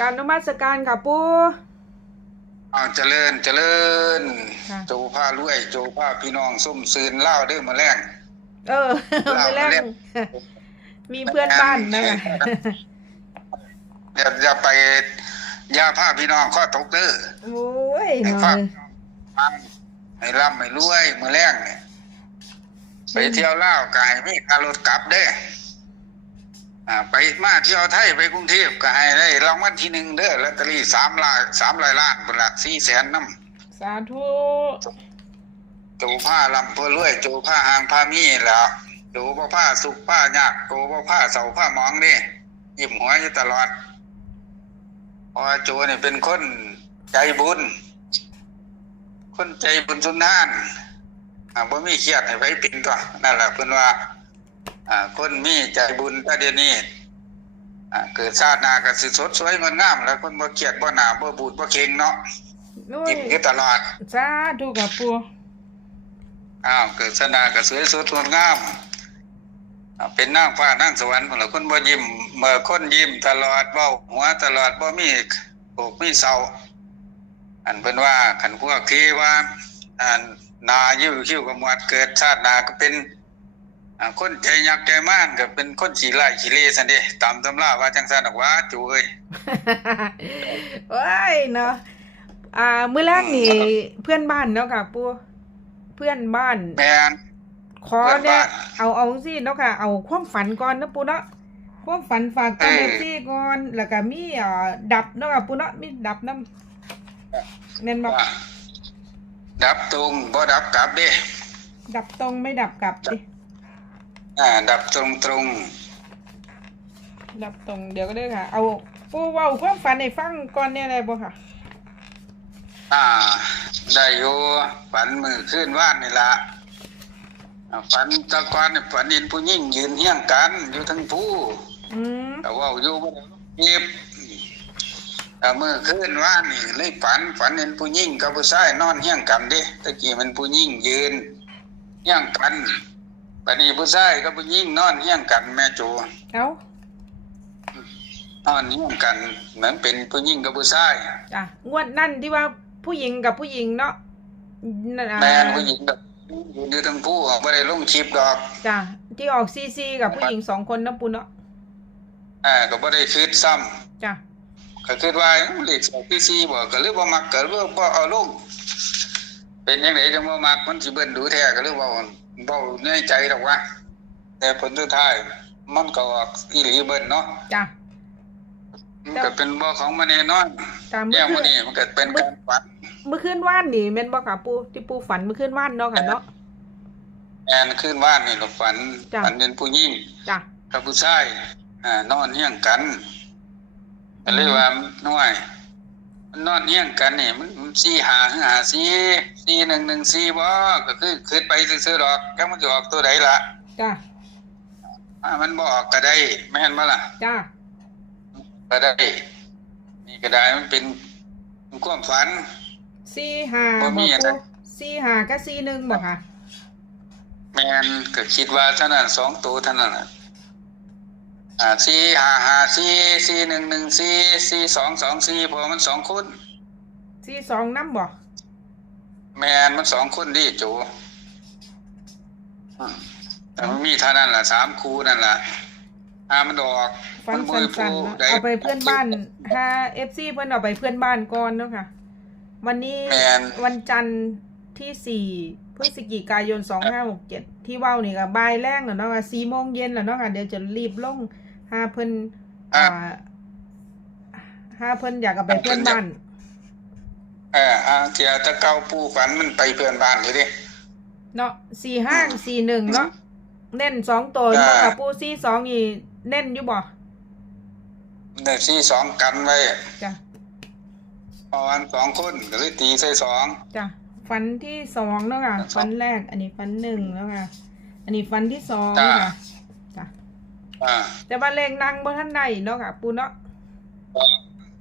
การนมัสการค่ะปูอ้าวเจริญเจริญ ค่ะ โจผ้ารวย โจผ้าพี่น้องส้มซืนเล่าวเด้อมาแรงเออลาไม่วแรมาแลงกมีเพื่อนบ้านนะคะอย่าอย่าไปอยาผ้าพี่น้องข้อตกเด้อ โอ้ยให้หน่ฟัองยฟังให้ร่ำให้รวยมาแรงเนี่ยไปเที่ยวเล่าวกายไม่คารถกลับเด้ออ่า ไปมาเที่ยวไทยไปกรุงเทพก็ให้ได้รางวัลที่หนึ่งเด้อลอตเตอรี่สามล้านสามร้อยล้านเป็นละสี่แสนน้ำสาธุโจผ้าลำเพื่อรวยโจผ้าหางผ้ามีแหล้วโจบ่ผ้าสุกผ้ายากโจบ่ผ้าเสาผ้ามองนี่ยิ้มหัวอยู่ตลอดเพราะว่าโจนี่เป็นคนใจบุญ คนใจบุญสุนทานอ่าบ่มีเครียดให้ไปเป็นตัวนั่นแหละเพิ่นว่าอ่า คนมีใจบุญแต่เดี๋ยวนี้อ่าเกิดชาติหน้าก็สิสดสวยงดงาม แล้วคนบ่เครียดบ่หนาบ่บูดบ่เค็งเนาะโอ้ยยิ้มอยู่ตลอดสาธุค่ะปูอ้าวเกิดสนาก็สวยสดงดงามอ่าเป็นนางฟ้านางสวรรค์พุ่นล่ะคนบ่ยิ้มเมื่อคนยิ้มตลอดเว้าหัวตลอดบ่มีโศกมีเศร้าอันเพิ่นว่าคันพวกที่ว่าอ่านายิ้วคิ้วขมวดเกิดชาติหน้าก็เป็นอ่า คนใจยักษ์ใจม่านก็เป็นคนขี้ไล่ขี้เลซั่นเด้ตามตำราว่าจังซั่นดอกว่าจูเอ้ยโอ้ยเนาะอ่ามื้อแรกนี่เพื่อนบ้านเนาะค่ะปูเพื่อนบ้านแม่นขอเนี่ยเพื่อนบ้านเอาเอาสิเนาะค่ะ เอาความฝันก่อนนะปูเนาะความฝันฝากกันเอเออฟซีก่อนแล้วก็มีอ่าดับเนาะค่ะปูเนาะมีดับน้ำแม่นบอกว่าดับตรงบ่ดับกลับเด้ดับตรงไม่ดับกลับดิ อ่า ดับตรงตรงดับตรงเดี๋ยวก็ได้ค่ะ เอาปูเว้าความฝันให้ฟังก่อนเนี่ยอะไรบ่ค่ะ อ่า ได้อยู่ฝันมือขึ้นว่านนี่ละอ่าฝันตะกอนนี่ฝันเห็นผู้หญิงยืนเฮี้ยงกัน อยู่ทั้งผู้อืมแต่ว่าอยู่บ่ได้เก็บแต่มือขึ้นว่านนี่เลยฝันฝันเห็นผู้หญิงกับผู้ชายนอนเฮี้ยงกันเด้ตะกี้มันผู้หญิงยืนเฮี้ยงกัน บัดนี้ผู้ชายกับผู้หญิงนอนเฮี้ยงกันแม่โจเอานอนเฮี้ยงกัน เหมือนเป็นผู้หญิงกับผู้ชายจ้ะงวดนั่นที่ว่าผู้หญิงกับผู้หญิงเนาะนั่นอ่าแม่นผู้หญิงกับยืนอยู่ทั้งผู้ไม่ได้ลงคลิปดอกจ้ะที่ออกซีซีกับผู้หญิงสองคนเนาะปูเนาะอ่าก็บ่ได้คิดซ้ำจ้ะก็คิดว่าเลขสองที่สี่บ่ก็เลยบ่มักก็เลยบ่เอาลงเป็นจังไดจังบ่มักมันสิเบิ่นดูแท้ก็เลยเว้าเว้าในใจดอกว่าแต่ผลสุดท้ายมันก็ออกอีหลีเบิ่นเนาะจ้ะมันก็เป็นบ่ของมันแน่นอนตามแย่เมื่อมื้อคืนนี้มันก็เป็นการฝันเมื่อคืนว่านนี่แม่นบ่ค่ะปูที่ปูฝันเมื่อคืนว่านเนาะค่ะเนาะ แอนขึ้นบ้านนี่ก็ฝันจ้ะ ฝันเป็นผู้หญิง จ้ะ กับผู้ชายอ่านอนเฮี้ยงกันก็เลยว่าน้อยมั นนอนเฮี้ยงกันนี่มันสี่หาหาสี่สี่หนึ่งหนึ่งสี่บ่ก็คือขึ้นไปซื้อๆดอกจักมันจะออกตัวใดล่ะจ้ะอ่ามันบออกก็ได้แม่นบ่ล่ะจ้ะก็ได้ นี่ก็ได้มันเป็นความฝันสี่ห้าบ่บ่มีอะไรปูสี่ห้ากับสี่หนึ่งบ่ค่ะแม่นก็คิดว่าเท่านั้นสองตัวเท่านั้นน่ะ อ่าสี่ห้าห้าสี่สี่หนึ่งหนึ่งสี่สี่สองสองสี่เพอมันสองคนสี่สองน้ำบ่แมนมันสองคนดิจูอืมแต่มันมีเท่านั้นล่ะสามคูนั่นล่ะอามันดอกฟันมับ่สันมีๆผู้เนาะใดเอาไปเพื่อนบ้านห้าเอฟซีเพิ่นเอาไปเพื่อนบ้านก่อนเนาะค่ะ วันนี้แมนวันจันทร์ที่สี่พฤศจิกายนสองห้าหกเจ็ดที่เว้านี่ก็บ่ายแรงแล้วเนาะค่ะสี่โมงเย็นแล้วเนาะค่ะเดี๋ยวจะรีบลง หาเพิ่นอ่าหาเพิ่นอยากเอาไปเพื่อนบ้านเอออาเทียตะเกาปูฝันมันไปเพื่อนบ้านเลยดิเนาะสี่ห้าสี่หนึ่งเนาะเน่นสองตัวจ้าเนาะกับปูสี่สองนี่เน่นอยู่บ่เด็กสี่สองกันไว้จ้ะเพราะวันสองคนก็เลยตีใส่สองจ้ะฟันที่สองเนาะค่ะฟันสองฟันแรก อันนี้ฟันหนึ่งแล้วค่ะ อันนี้ฟันที่สองจ้าค่ะจ้ะอ่า แต่ว่าเลขนั่งบ่ทันได้เนาะค่ะ ปูเนาะ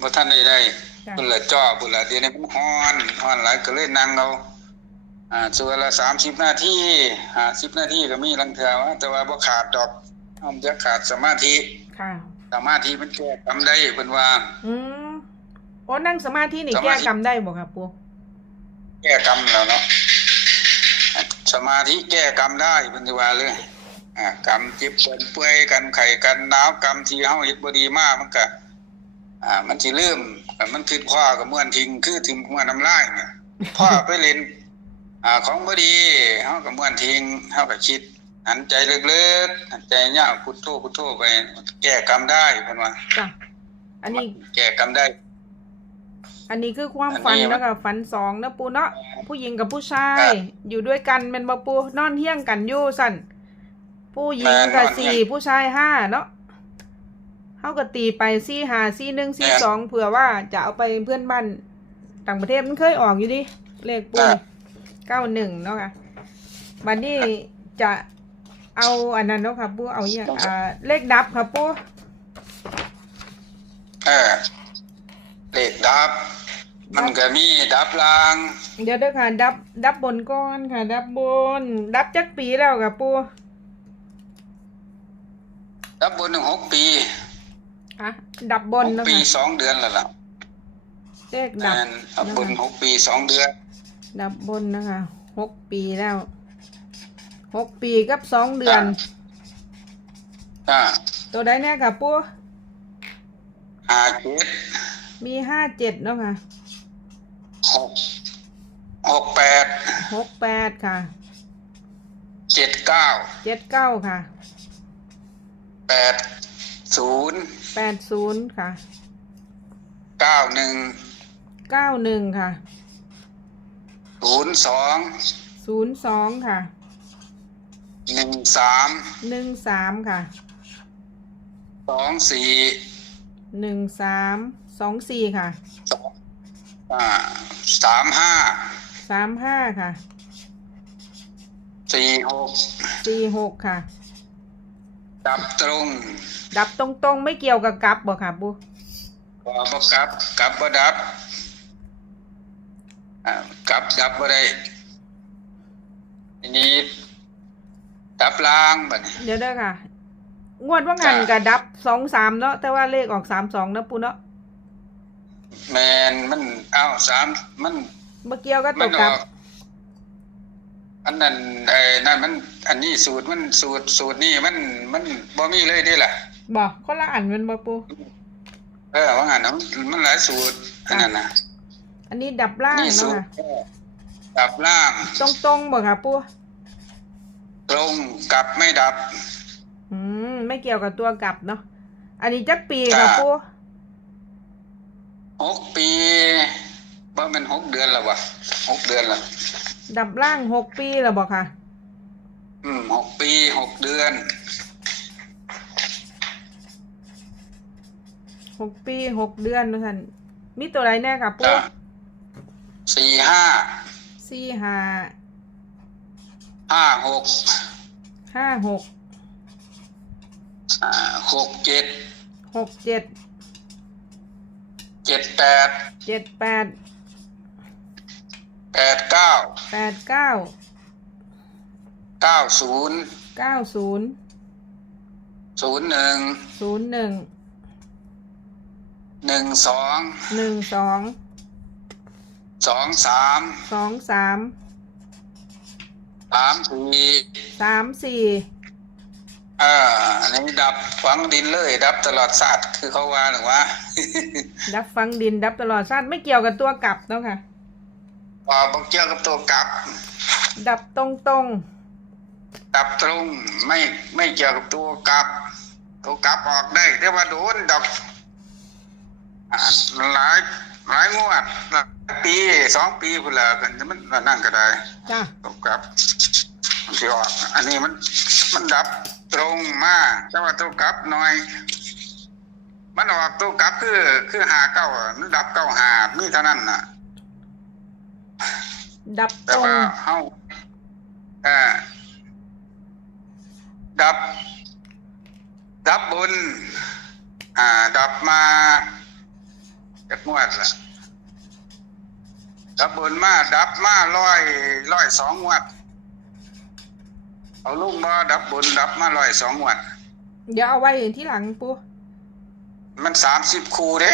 บ่ท่านได้ได้จ้ะพุ่นละจ่อพุ่นละเดี๋ยวนี้มันฮ้อนฮ้อนหลายก็เลยนั่งเอาอ่าส่วนละสามสิบนาทีห้าสิบนาทีก็มีลังเทื่อว่าแต่ว่าบ่ขาดดอกเอาจะขาดสมาธิค่ะสมาธิมันแก้กรรมได้เพิ่นว่า อืมโอ้นั่งสมาธินี่สมาธิแก้กรรมได้บ่ครับปูแก้กรรมแล้วเนาะสมาธิแก้กรรมได้เพิ่นสิว่าเลยอ่า กรรมเจ็บปวดเปื่อยกันไข้กันหนาวกรรมที่เฮาเฮ็ดบ่ดีมามันก็อ่า มันสิลืมมันคิดพ่อก็เหมือนทิ้งคือถึงหัวน้ำลายเนี่ยพ่อไปเล่นอ่าของบ่ดีเฮาก็เหมือนทิ้งเฮาก็คิดหันใจลึกๆหันใจยาวพุทโธพุทโธไป แก้กรรมได้เพิ่นว่าจ้ะอันนี้แก้กรรมได้อันนี้คือความฝันอันนี้แล้วก็ฝันสองนะปูเนาะผู้หญิงกับผู้ชายครับอยู่ด้วยกันแมันบ่ปูนอนเที่ยงกันอยู่สั่น ผู้หญิงแม่นกับนอนเที่ยงสี่ผู้ชายห้าเนาะเฮาก็ตีไปสี่หาสี่หนึ่งสี่แม่นสองเผื่อว่าจะเอาไปเพื่อนบ้านต่างประเทศมันเคยออกอยู่ดิเลขปูครับเก้าหนึ่งเนาะค่ะบัดนี้จะเอาอันนั้นเนาะค่ะปูเอาอย่างอ่าเลขดับค่ะปูเออเลขดับ มันก็มีดับลาง เดี๋ยวเด้อค่ะ ดับ ดับบนก้อนค่ะ ดับบน ดับจักปีแล้วค่ะปู ดับบนหนึ่งหกปีอะดับบนหกเนาะปีค่ะสองเดือนแล้วล่ะเลขดับแม่นดับบนหกปีสองเดือน ดับบนนะคะหกปีแล้วหกปีกับสองเดือนอ่าตัวใดแน่ค่ะปูห้าเจ็ดมีห้าเจ็ดเนาะค่ะหกหกแปดหกแปดค่ะเจ็ดเก้าเจ็ดเก้าค่ะ แปดศูนย์แปดศูนย์ค่ะเก้าหนึ่งเก้าหนึ่งค่ะศูนย์สองศูนย์สองค่ะหนึ่งสามหนึ่งสามค่ะสองสี่หนึ่งสามสองสี่ค่ะสองอ่าสามห้าสามห้าค่ะสี่หกสี่หกค่ะ ดับตรงดับตรงๆ ไม่เกี่ยวกับกลับบ่ค่ะปูกอบกลับกลับบ่ดับอ่ากลับดับบ่ได้ทีนี้ดับล้างบัดนี้เดี๋ยวเด้อค่ะ งวดว่างันจ้ะกับดับสองสามเนาะแต่ว่าเลขออกสามสองนะปูเนาะแมนมันเอ้าสามมัน เมื่อกี้ก็ตมันกอลัอบก อันนั้นไอ้นั่นมัน อันนี้สูตรมันสูตรสูตรนี่มันมันบ่มีเลยเด้ล่ะบอกคนละอันแมันบ่ปูเออว่างั้นนะมันมันหลายสูตรอันนั้นน่ะ อันนี้ดับล่างนี่สูเนาะตรค่ะดับล่าง ตรงตรงๆบ่ค่ะปูตรงกลับไม่ดับ อืมไม่เกี่ยวกับตัวกลับเนาะอันนี้จักปีจ้ะค่ะปูหกปีว่ามันหกเดือนแล้ววะหกเดือนแล้ว ดับล่างหกปีแล้วบ่ค่ะ อืมหกปีหกเดือนหกปีหกเดือนนะท่านมีตัวไรแน่ค่ะปูจ้ะสี่ห้าสี่ห้าห้าหกห้าหกอ่าหกเจ็ดหกเจ็ดเจ็ดแปดเจ็ดแปด แปดเก้าแปดเก้าเก้าศูนย์เก้าศูนย์ศูนย์หนึ่งศูนย์หนึ่งหนึ่งสองหนึ่งสองสองสามสองสามสามสี่สามสี่เอออันนี้ดับฝังดินเลย ดับตลอดศาสตร์คือเขาว่าหรือว่า ดับฟังดินดับตลอดชาติไม่เกี่ยวกับตัวกลับเนาะค่ะ พอบอกเกี่ยวกับตัวกลับ ดับตรงตรงดับตรงไม่ไม่เกี่ยวกับตัวกลับ ตัวกลับออกได้แต่ว่าโดนดอกอ่าหลายหลายงวดหลายปีสองปีพุ่นละกันมันนั่นก็ได้ๆจ้ะตัวกลับมันสิออก อันนี้มัน มันดับตรงมาแต่ว่าตัวกลับหน่อยมันออกตัวกลับคือคือหาเก้าอะมันดับเก้าหามีเท่านั้นน่ะ ดับตแต่รงว่าเฮาเอ่อดับ ดับบน อ่า ดับมาจากงวดละดับบนมา ดับมาร้อยร้อยสองงวด เอาลูกมาดับบน ดับมาร้อยสองงวด เดี๋ยวเอาไว้ที่หลังปูมันสามสิบคูเด้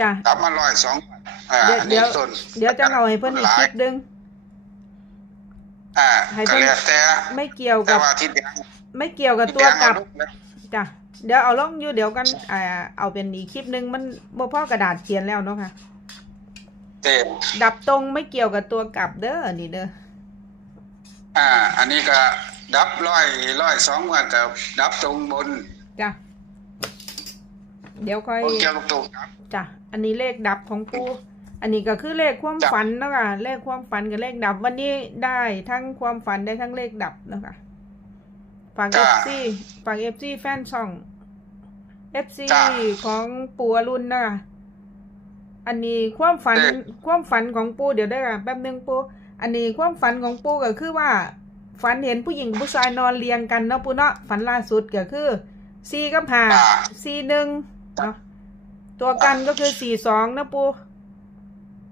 จ้ะดับมาร้อยสอง อ่าเดี๋ยว อันนี้ต้นเดี๋ยวจะเอาให้เพิ่นอีกคลิปนึง อ่าให้ก็เพิ่นแล้วแต่ไม่เกี่ยวแต่กับ ว่าที่แดงไม่เกี่ยวกับที่ตัแดวงกลัเอาบลูกนะจ้ะเดี๋ยวเอาลงอยู่เดี๋ยวกันอ่าเอาเป็นอีกคลิปนึงมันบ่พอกระดาษเขียนแล้วเนาะค่ะ เต็มดับตรงไม่เกี่ยวกับตัวกลับเด้อนี่เด้ออ่า อันนี้ก็ดับร้อยร้อยสองวันแต่ดับตรงบนจ้ะเดี๋ยวค่อยบนเกี่ยวกับตัวครับจ้ะอันนี้เลขดับของปู อันนี้ก็คือเลขความจ้ะฝันเนาะค่ะเลขความฝันกับเลขดับ วันนี้ได้ทั้งความฝันได้ทั้งเลขดับเนาะคะฝากเอฟซีฝากเอฟซีแฟนช่องเอฟซีของปูอรุณเนาะคะอันนี้ความฝันความฝันของปูเดี๋ยวได้อค่ะแป๊บนึงปูอันนี้ความฝันของปูก็คือว่า ฝันเห็นผู้หญิงกับผู้ชายนอนเรียงกันเนาะปูเนาะฝันล่าสุดก็คือสี่กับห้าสี่หนึ่งเนาะตัวกันก็คือสี่สองนะปู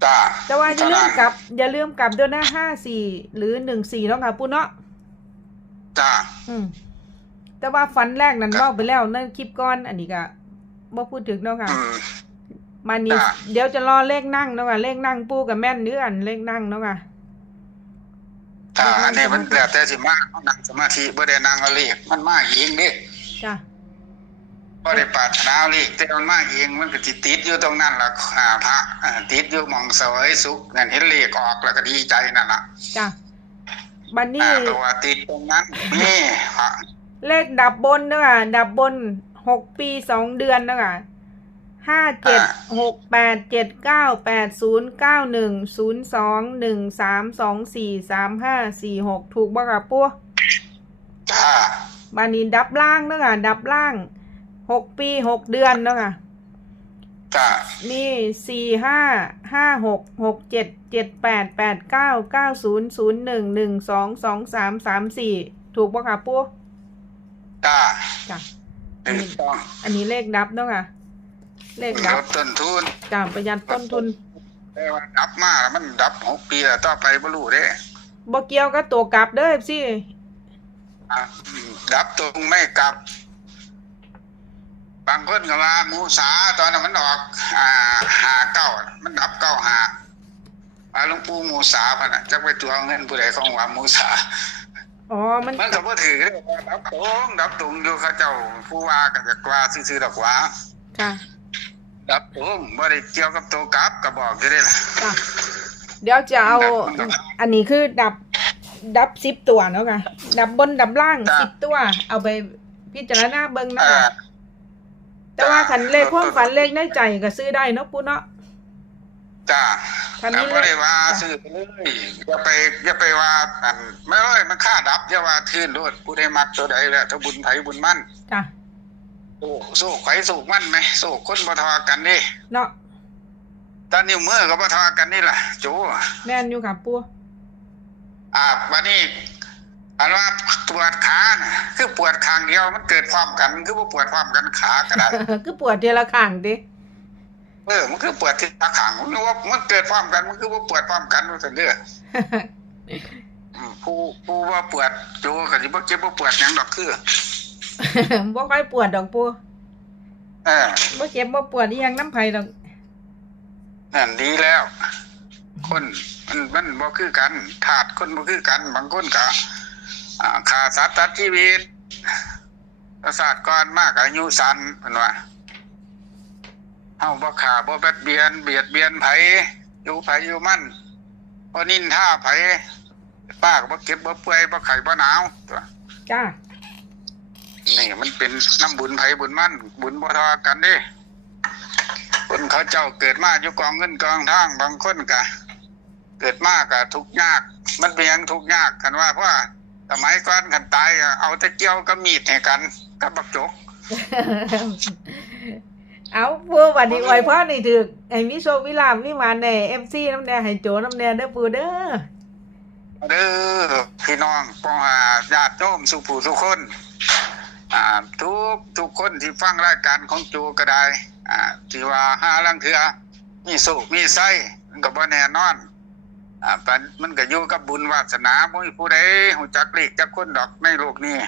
จ้าแต่ว่าอย่าลืมกลับ อย่าลืมกลับด้วยนะห้าสี่หรือหนึ่งสี่เนาะค่ะปูเนาะจ้าอืมแต่ว่าฝันแรกนั้นครับเล่าไปแล้วในคลิปก้อนอันนี้ก็บ่พูดถึงเนาะค่ะอืมมานี่จ้ะเดี๋ยวจะรอเลขนั่งเนาะค่ะเลขนั่งปูกับแม่นเนื้ออันเลขนั่งเนาะค่ะจ้าอันนี้มันแล้วแต่สิมาเอานั่งสมาธิบ่ได้นั่งเอาเลขมันมาเองเด้จ้ะ บ่ได้ปรารถนาเอาเลขแต่มันมาเองมันก็สิติดอยู่ตรงนั้นล่ะหาพระอ่าติดอยู่หมองเสวยสุขนั่นเห็นเลขออกแล้วก็ดีใจนั่นล่ะจ้ะบันนี้อ่าตัวาติดตรงนั้นนี่พระเลขดับบนเนาะค่ะดับบนหกปีสองเดือนเนาะค่ะห้าเจ็ดหกแปดเจ็ดเก้าแปดศูนย์เก้าหนึ่งศูนย์สองหนึ่งสามสองสี่สามห้าสี่หกถูกบ่ค่ะปัวจ้าบานี้ดับล่างเนาะค่ะดับล่าง หกปีหกเดือนเนาะค่ะ จ้ามีสี่ห้าห้าหกหกเจ็ดเจ็ดแปดแปดเก้าเก้าศูนย์ศูนย์หนึ่งหนึ่งสองสองสามสามสี่ถูกบ่ค่ะปัวจ้าจ้ะถูกต้องอันนี้เลขดับเนาะค่ะ เลขลดับดต้นทุนจ้าประหยัดต้นทุนแต่ว่าดับมาแล้วมันดับหกปีแล้วต่อไปบ่รู้เด้บ่เกี่ยวกับตัวกลับเด้อสิอะดับตรงไม่กลับ บางคนก็ว่าหมูสาตอนนั้นมันออกอ่าหาเก้ามันดับเก้าหาอาหลวงปู่หมูสาพันน่ะจักไปตัวเงินผู้ใดของว่าหมูสาอ๋อมันมันก็บ่ถือเด้ว่าดับตรงดับตรงอยู่เขาเจ้าผู้ว่าก็จะกว่าซื่อๆดอกว่าค่ะดับตรงบ่ได้เกี่ยวกับตัวกลับก็บอกอยู่ได้ล่ะค่ะเดี๋ยวจะเอาอันนี้คือดับดับสิบตัวเนาะค่ะดับบนดับล่างสิบตัว เอาไปพิจารณาเบิ่งนะอ่าคะ แต่ว่าขันเลขความฝันเลขในใจก็ซื้อได้เนาะปูเนาะจ้าคันแต่นี้บ่เลได้ขว่าซื้อไปเลยอย่าไปอย่าไปว่าอันไม่เลยมันค่าดับอย่าว่าทื่นโลดผู้ใดมักตัวใดแหละถ้าบุญไผบุญมั่นจ้ะโอ้สู้ไข่สู้มั่นไหมสู้คนบ่ทอกันนี่เนาะตอนนิ้วมือก็บ่ทอกันนี่ล่ะโจแม่นอยู่ค่ะปูอ่าวันนี้ อันว่าปวดขาน่ะคือปวดข้างเดียวมันเกิดความกัน คือบ่ปวดความกันขาก็ได้คือปวดเทละข้างดิเออ มันคือปวดที่ขาข้างมันนึกว่ามันเกิดความกัน มันคือบ่ปวดความกันว่าซั่นเด้ออืมผู้ผู้ว่าปวดโจก็สิบ่เจ็บบ่ปวดหยังดอกคือบ่ค่อยปวดดอกปูเออบ่เจ็บบ่ปวดอีหยังน้ำไผดอกนั่นดีแล้ว คนมันมันบ่คือกันถาดคนบ่คือกัน บางคนก็ อ่าฆ่าสัตว์ตัดชีวิตประสาทก่อนมากอายุสั้นเพิ่นว่าเฮาบ่ฆ่าบ่เบียดเบียน เบียดเบียนไผอยู่ไผอยู่มันบ่นินท่าไผป้าก็บ่เก็บบ่เปื่อยบ่ไข้บ่หนาวตัวจ้านี่มันเป็นน้ำบุญไผบุญมันบุญบ่เทอกันเด้คนเขาเจ้าเกิดมาอยู่กองเงินกองทางบางคนก็เกิดมาก็ทุกข์ยาก มันเป็นหยังทุกข์ยากกันว่าเพราะว่า สมัยก่อนกันตายเอาแต่เกี่ยวกับมีดให้กันกับบักจก เอาปูวันนี้อวยพรนี่ถึกให้มีโชคมีลาภมีหมานแน่ FC น้ำแน่ให้โจน้ำแน่เด้อปูเด้อเด้อพี่น้องปองหาญาติโยมสุผู้ทุกคน อ่า ทุกทุกคนที่ฟังรายการของจูก็ได้ อ่าที่ว่าหาลังเถือมีสุมีไส้มันก็บ่แน่นอน อ่าปันมันก็อยู่กับบุญวาสนาบ่มีผู้ใดฮู้จักเลขจักคนดอกในโลกนี้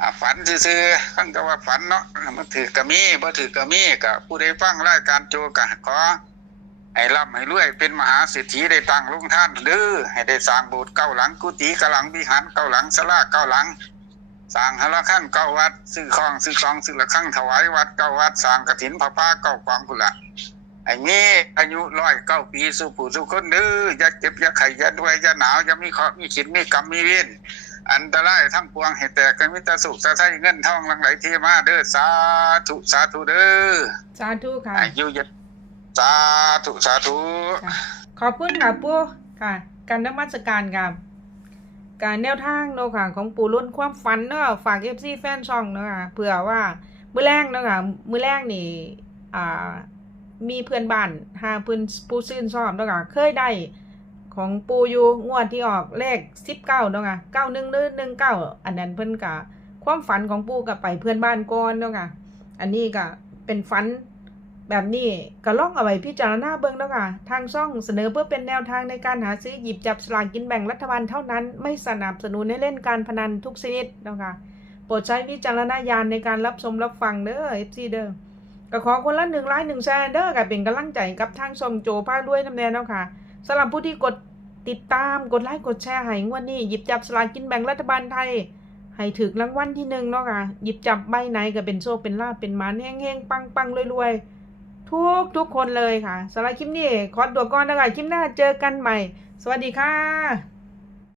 อ่าฝันซื่อๆขั้นก็ว่าฝันเนาะมันถือกะมีบ่ถือกะมีก็ผู้ใดฟังรายการโจกะขอให้ร่ำให้รวยเป็นมหาเศรษฐีได้ตังลงท่านเด้อให้ได้สร้างโบสถ์เก้าหลังกุฏิเก้าหลังวิหารเก้าหลังศาลาเก้าหลังสร้างหละขั้นเก้าวัดซื้อของซื้อของซื้อละขั้งถวายวัดเก้าวัดสร้างกฐินพระป่าเก้ากองพุ่นละ ไอ้นี้อายุร้อยเก้าปีสุผู้สุคนเด้ออย่าเจ็บอย่าไข้อย่าด้วยอย่าหนาวอย่ามีเคราะห์มีขิดมีกรรมมีเวรอันตรายทั้งปวงให้แตกกันมิตรสุขสะใสเงินทองหลังไหลเทมาเด้อสาธุสาธุเด้อสาธุค่ะอายุยศสาธุสาธุขอบคุณค่ะปูค่ะ การนมัสการค่ะการแนวทางเนาะค่ะของปูรุ่นความฝันเนาะฝากเอฟซีแฟนช่องเนาะค่ะเผื่อว่า มื้อแรกเนาะค่ะมื้อแรกนี่อ่า มีเพื่อนบ้านหาเพื่อนปูซื่นชอบเนาะค่ะเคยได้ของปูอยู่งวดที่ออกเลข19เนาะค่ะ91หรือ19อันนั้นเพิ่นก็ความฝันของปูก็ไปเพื่อนบ้านก่อนเนาะค่ะอันนี้ก็เป็นฝันแบบนี้ก็ลองเอาไว้พิจารณาเบิ่งแล้วค่ะทางช่องเสนอเพื่อเป็นแนวทางในการหาซื้อหยิบจับสลากกินแบ่งรัฐบาลเท่านั้น ไม่สนับสนุนให้เล่นการพนันทุกชนิดแล้วค่ะโปรดใช้วิจารณญาณในการรับชมรับฟังเด้อ FC เด้อ ก็ขอคนละหนึ่งไลค์หนึ่งแชร์เด้อกับเป็นกำลังใจกับทางช่องโจพาด้วยน้ำแน่เนาะค่ะสำหรับผู้ที่กดติดตามกดไลค์กดแชร์ให้งวดนี้หยิบจับสลากกินแบ่งรัฐบาลไทย ให้ถึกรางวัลที่หนึ่งเนาะค่ะหยิบจับใบไหนก็เป็นโชคเป็นลาภเป็นหมานแห้งๆปังๆรวยๆทุกทุกคนเลยค่ะสำหรับคลิปนี้ขอตัวก่อนนะคะคลิปหน้าเจอกันใหม่ สวัสดีค่ะ